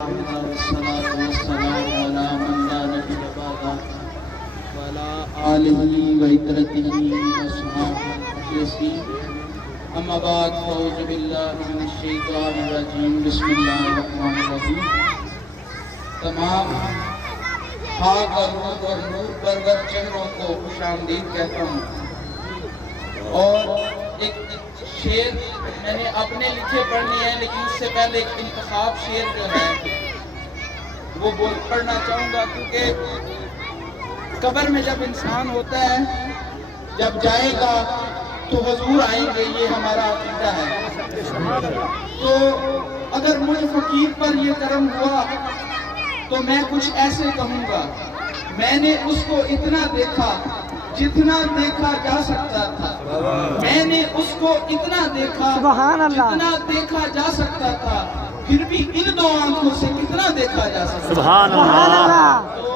والصلاة والسلام على من لا نبي بعده وعلى آله وعترته وصحبه المخلصين أما بعد فأعوذ بالله من الشيطان الرجيم بسم الله الرحمن الرحيم تمام خاک اور روح اور نور پرور چہروں کو خوش آمدید کہتا ہوں اور ایک شعر میں نے اپنے لکھے پڑھنے ہیں لیکن اس سے پہلے ایک انتخاب شعر جو ہے وہ پڑھنا چاہوں گا کیونکہ قبر میں جب انسان ہوتا ہے جب جائے گا تو حضور آئیں گے، یہ ہمارا عقیدہ ہے۔ تو اگر مجھ فقیر پر یہ کرم ہوا تو میں کچھ ایسے کہوں گا، میں نے اس کو اتنا دیکھا جتنا دیکھا جا سکتا تھا، میں نے اس کو اتنا دیکھا جتنا دیکھا جا سکتا تھا، پھر بھی ان دو آنکھوں سے کتنا دیکھا جا سکتا تھا۔ تو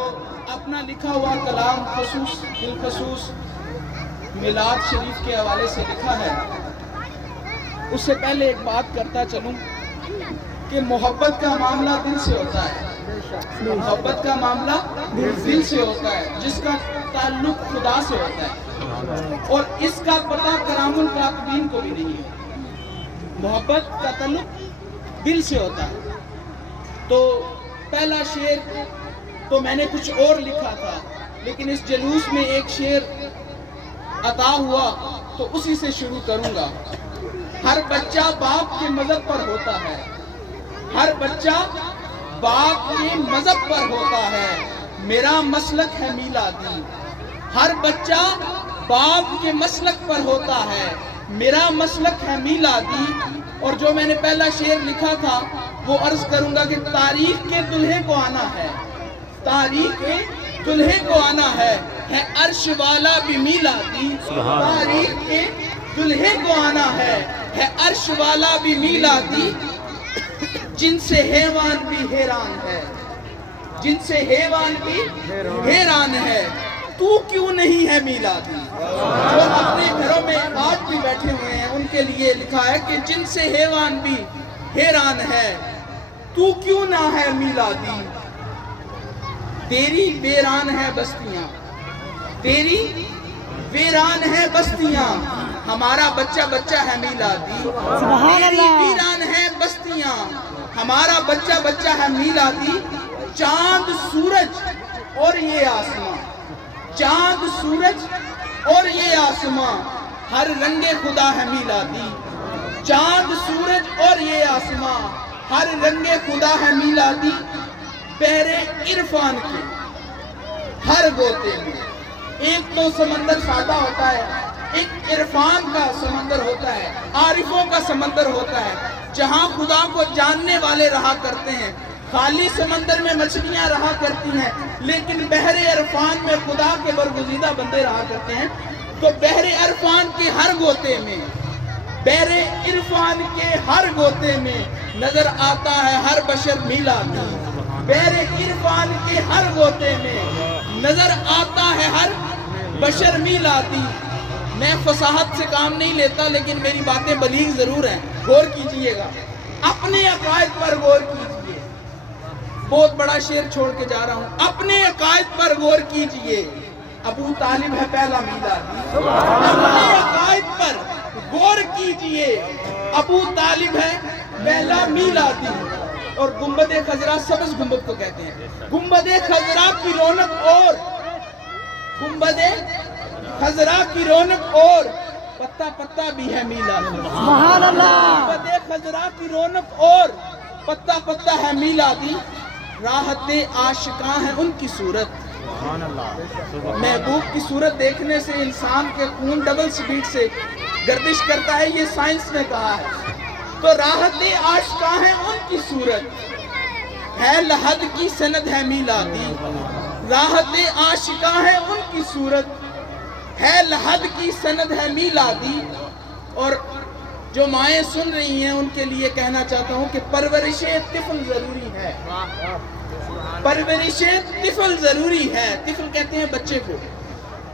اپنا لکھا ہوا کلام بالخصوص میلاد شریف کے حوالے سے لکھا ہے۔ اس سے پہلے ایک بات کرتا چلوں کہ محبت کا معاملہ دل سے ہوتا ہے، محبت کا معاملہ دل سے ہوتا ہے، جس کا تعلق خدا سے ہوتا ہے اور اس کا پتہ کرام الکاتبین کو بھی نہیں ہے۔ محبت کا تعلق دل سے ہوتا ہے۔ تو پہلا شعر تو میں نے کچھ اور لکھا تھا لیکن اس جلوس میں ایک شعر عطا ہوا تو اسی سے شروع کروں گا۔ ہر بچہ باپ کے مذہب پر ہوتا ہے، ہر بچہ باپ کے مذہب پر ہوتا ہے، میرا مسلک ہے میلادی۔ ہر بچہ باپ کے مسلک پر ہوتا ہے، میرا مسلک ہے میلادی۔ اور جو میں نے پہلا شعر لکھا تھا وہ عرض کروں گا کہ تاریخ کے دلہے کو آنا ہے، تاریخ کے دلہے کو آنا ہے عرش والا بھی میلادی۔ تاریخ کے دلہے کو آنا ہے عرش والا بھی میلادی۔ جن سے حیوان بھی حیران ہے، جن سے حیوان بھی حیران ہے، تو کیوں نہیں ہے میلادی۔ جو اپنے گھروں میں آج بھی بیٹھے ہوئے ہیں ان کے لیے لکھا ہے کہ جن سے حیوان بھی حیران ہے، تو کیوں نہ ہے میلادی۔ تیری ویران ہے بستیاں، تیری ویران ہے بستیاں، ہمارا بچہ بچہ ہے میلادی۔ تیری ویران ہے بستیاں، ہمارا بچہ بچہ ہے میلادی۔ چاند سورج اور یہ آسمان، چاند سورج اور یہ آسمان، ہر رنگ خدا ہے میلادی۔ چاند سورج اور یہ آسمان، ہر رنگ خدا ہے میلادی۔ بحر عرفان کے ہر گوتے میں ایک تو سمندر سادہ ہوتا ہے، ایک عرفان کا سمندر ہوتا ہے، عارفوں کا سمندر ہوتا ہے، جہاں خدا کو جاننے والے رہا کرتے ہیں۔ خالی سمندر میں مچھلیاں رہا کرتی ہیں لیکن بحر عرفان میں خدا کے برگزیدہ بندے رہا کرتے ہیں۔ تو بحر عرفان کے ہر گوتے میں، بحر عرفان کے ہر گوتے میں نظر آتا ہے ہر بشر میلادی۔ بحر عرفان کے ہر گوتے میں نظر آتا ہے ہر بشر میلادی۔ میں فصاحت سے کام نہیں لیتا لیکن میری باتیں بلیغ ضرور ہیں، غور کیجئے گا، اپنے عقائد پر غور کیجئے۔ بہت بڑا شعر چھوڑ کے جا رہا ہوں، اپنے عقائد پر غور کیجئے۔ ابو طالب ہے پہلا میلادی، اپنے عقائد پر غور کیجئے۔ ابو طالب ہے پہلا میلادی۔ اور گنبد خضرا سبز گنبد کو کہتے ہیں۔ گنبد خضرا کی رونق اور، گنبد خضرا کی رونق اور پتا پتا بھی ہے میلادی۔ سبحان اللہ۔ گنبد خضرا کی رونق اور پتا پتا ہے میلادی۔ راحت عاشقاں ہے ان کی صورت، محبوب کی صورت دیکھنے سے انسان کے خون ڈبل سپیڈ سے گردش کرتا ہے، یہ سائنس نے کہا ہے۔ تو راحت عاشقاں ہے ان کی صورت، ہے لحد کی سند ہے میلادی۔ راحت عاشقاں ہے ان کی صورت، ہے لحد کی سند ہے میلادی۔ اور جو مائیں سن رہی ہیں ان کے لیے کہنا چاہتا ہوں کہ پرورش طفل ضروری ہے، پرورش طفل ضروری ہے۔ طفل کہتے ہیں بچے کو،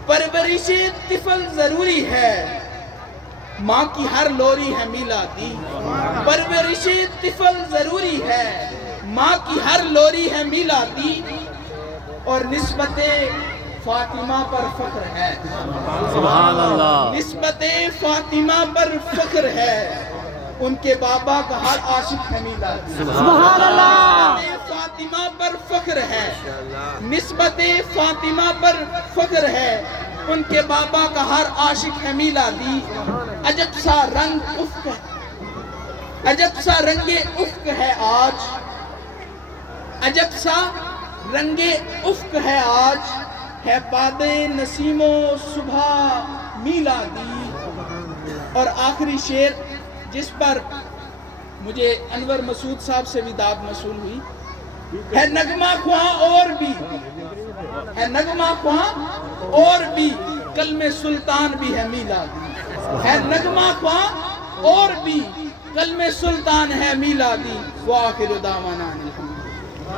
پرورش طفل ضروری ہے، ماں کی ہر لوری ہے میلادی۔ پرورش طفل ضروری ہے، ماں کی ہر لوری ہے میلادی اور نسبت فاطمہ پر فخر ہے. سبحان اللہ. نسبت فاطمہ پر فخر ہے، ان کے بابا کا ہر عاشق ہے میلادی. سبحان اللہ. نسبت فاطمہ پر فخر ہے، نسبت فاطمہ پر فخر ہے، ان کے بابا کا ہر عاشق ہے میلادی. عجب سا رنگ افق ہے، عجب سا رنگ افق ہے آج، عجب سا رنگ افق ہے آج، ہے باد نسیم و صبح میلادی. اور آخری شعر جس پر مجھے انور مسعود صاحب سے بھی داد موصول ہوئی، ہے نغمہ خواں اور بھی، ہے نغمہ خواں اور بھی، کلم سلطان بھی ہے میلادی. ہے نغمہ خواں اور بھی، کلم سلطان ہے میلادی. وآخر دعوانا